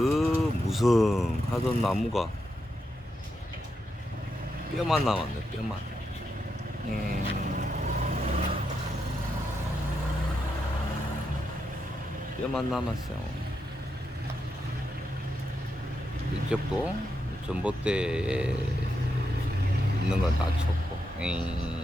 그 무성하던 나무가 뼈만 남았네 뼈만 음. 뼈만 남았어요 이쪽도 전봇대에 있는 건 다 쳤고 음.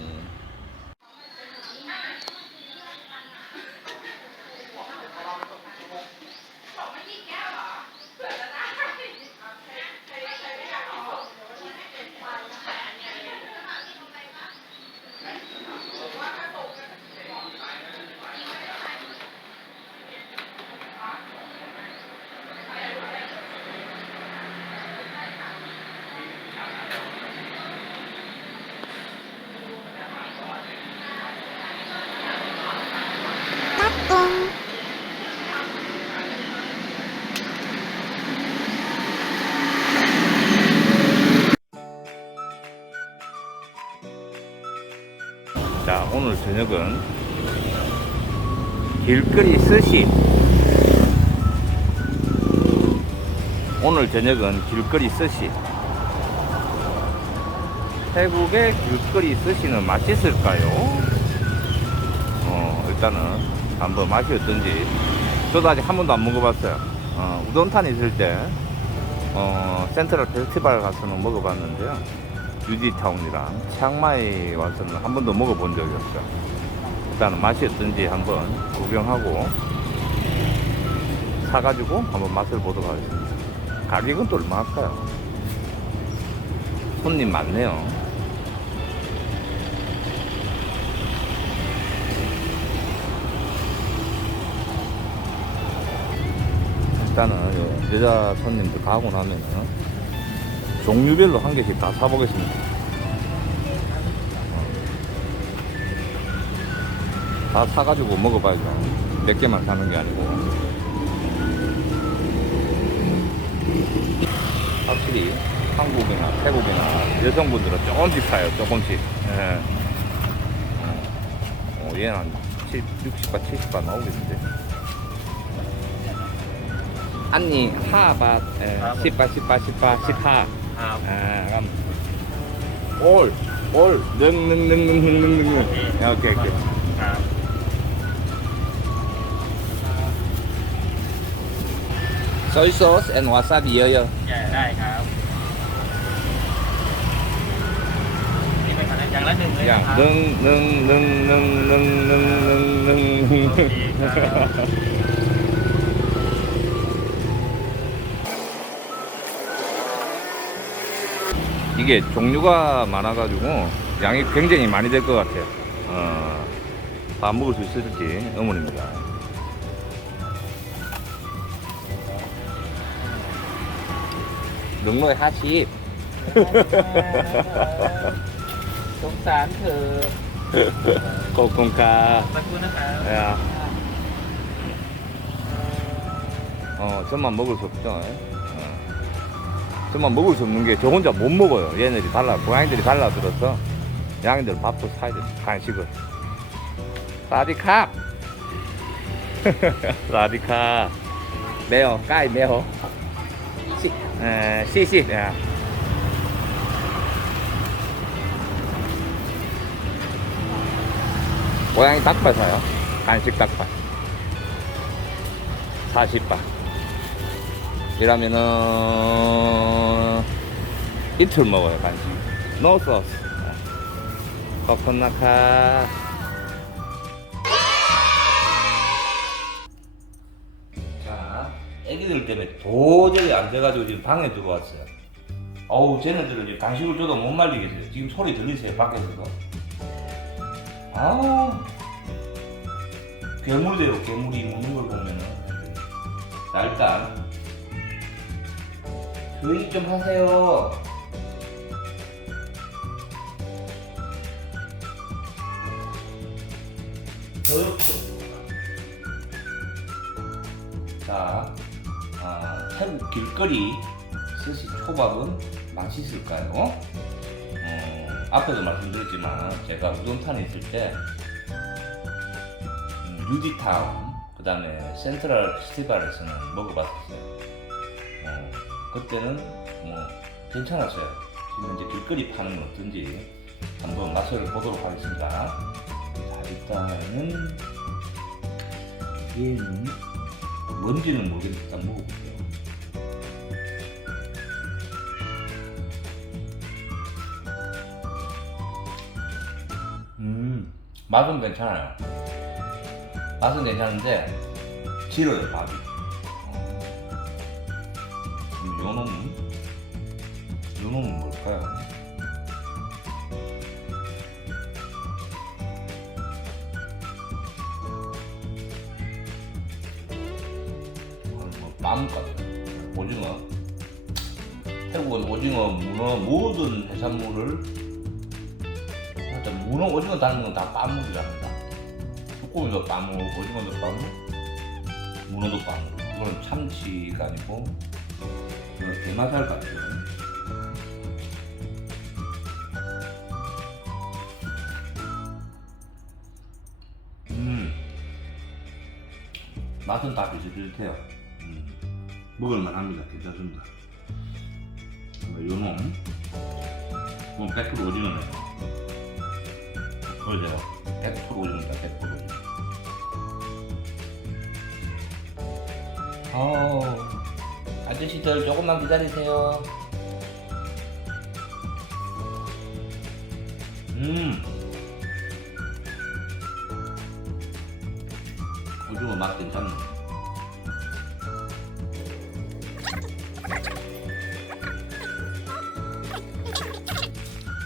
자 오늘 저녁은 길거리 스시. 오늘 저녁은 길거리 스시. 태국의 길거리 스시는 맛있을까요? 어 일단은 한번 맛이 어떤지. 저도 아직 한 번도 안 먹어봤어요. 어, 우돈탄 있을 때 어, 센트럴 페스티벌 가서는 먹어봤는데요. 유디타운이랑 치앙마이 와서는 한 번도 먹어본 적이 없어요. 일단은 맛이 어떤지 한번 구경하고 사가지고 한번 맛을 보도록 하겠습니다. 가격은 또 얼마 할까요? 손님 많네요. 일단은 요 여자 손님들 가고 나면은 종류별로 한 개씩 다 사보겠습니다. 다 사가지고 먹어봐야죠. 몇 개만 사는 게 아니고. 확실히 한국이나 태국이나 여성분들은 조금씩 사요, 조금씩. 예. 어, 얘는 한 7, 60바, 70바 나오겠는데. 언니, 하바, 에, 10바, 10바, 10바, 10하. 아올올 능 능 능 능 능 능 능 오케이, 오케이. Soy sauce and wasabi ơi ơi. แก่ได้ครับนี่เป็นขนาดอย่างละหนึ่งเลย Dạ, นะครับ đừng, đừng, đừng, đừng, đừng, đừng, đừng, đừng. 이게 종류가 많아가지고 양이 굉장히 많이 될 것 같아요. 어, 다 먹을 수 있을지 의문입니다. 능로의 하십. สงสารเธอ 고콩카. ขอบคุณนะครับ 야. 어, 저만 먹을 수 없죠. 어. 저만 먹을 수 없는 게 저 혼자 못 먹어요. 얘네들이 달라, 고양이들이 달라들어서 양이들 밥도 사야 돼, 간식을. 라디캅! 라디캅. 매워, 까이 매워. 시, 에, 시시, 야. 고양이 닭발 사요. 간식 닭발. 40바. 이러면은 이틀 먹어요, 간식. 노 소스. 코코나카. 애기들 때문에 도저히 안 돼가지고 지금 방에 들어왔어요. 어우, 쟤네들은 이제 간식을 줘도 못 말리겠어요. 지금 소리 들리세요, 밖에서도? 아 괴물이에요 괴물이. 먹는 걸 보면은. 자 일단. 조용히 좀 하세요. 조용히 자 아, 태국 길거리 스시 초밥은 맛있을까요? 어, 앞에도 말씀드렸지만 제가 우동탄에 있을 때 음, 유디타운 그 다음에 센트럴 페스티벌에서는 먹어봤었어요 그때는 뭐 괜찮았어요. 지금 이제 길거리 파는 건 어떤지 한번 맛을 보도록 하겠습니다. 자, 일단은 얘는 뭔지는 일단 먹어볼게요. 맛은 괜찮아요. 맛은 괜찮은데 질어요. 어. 음, 요 놈은? 요 놈은 뭘까요? 뭐, 빰 같아요. 오징어. 태국은 오징어, 문어, 모든 해산물을 문어, 오징어 다른 건다 빰물이랍니다. 쭈꾸미도 빰물, 오징어도 빰물, 문어도 빰물. 이거는 참치가 아니고 이건 게마살 같아요. 음, 맛은 다 비슷비슷해요. 음, 먹을만합니다. 괜찮습니다. 뭐, 요놈, 이건 100% 오징어네요. 보세요. 100% 오징어다, 100% 오징어. 어, 아저씨들 조금만 기다리세요. 음. 오징어 맛 괜찮네.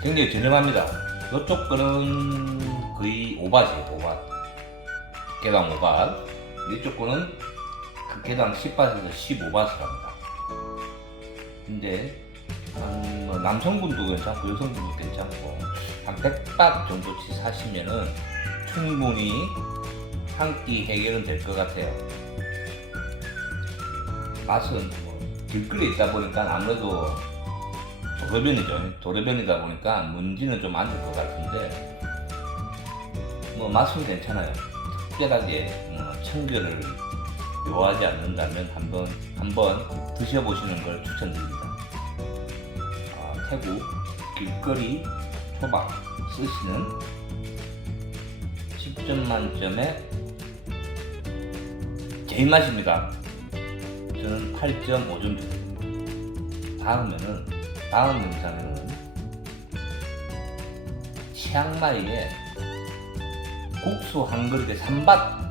굉장히 저렴합니다. 이쪽 거는 거의 5바트예요, 5바. 개당 5바. 이쪽 거는 그 개당 10바트에서 15바트랍니다. 근데 한, 뭐 남성분도 괜찮고 여성분도 괜찮고 한 100바 정도치 사시면은 충분히 한 끼 해결은 될 것 같아요. 맛은 뭐 길거리에 있다 보니까 아무래도 도로변이죠. 도로변이다 보니까 문지는 좀 안 될 것 같은데 뭐 맛은 괜찮아요. 특별하게 뭐 청결을 요하지 않는다면 한번 한번 드셔보시는 걸 추천드립니다. 아, 태국 길거리 초밥 쓰시는 10점 만점에 제 입맛입니다. 저는 8.5점 드립니다. 다음에는 다음 영상에는 치앙마이에 국수 한 그릇에 3밭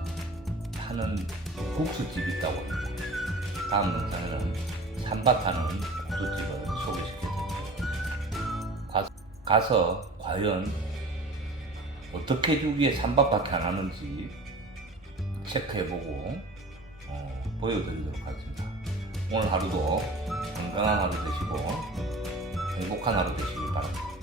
하는 국수집이 있다고 합니다. 다음 영상에는 3밭 하는 국수집을 소개시켜드리겠습니다. 가서, 과연 어떻게 주기에 3밭밖에 안 하는지 체크해보고 어, 보여드리도록 하겠습니다. 오늘 하루도 건강한 하루 되시고 행복한 하루 되시길 바랍니다.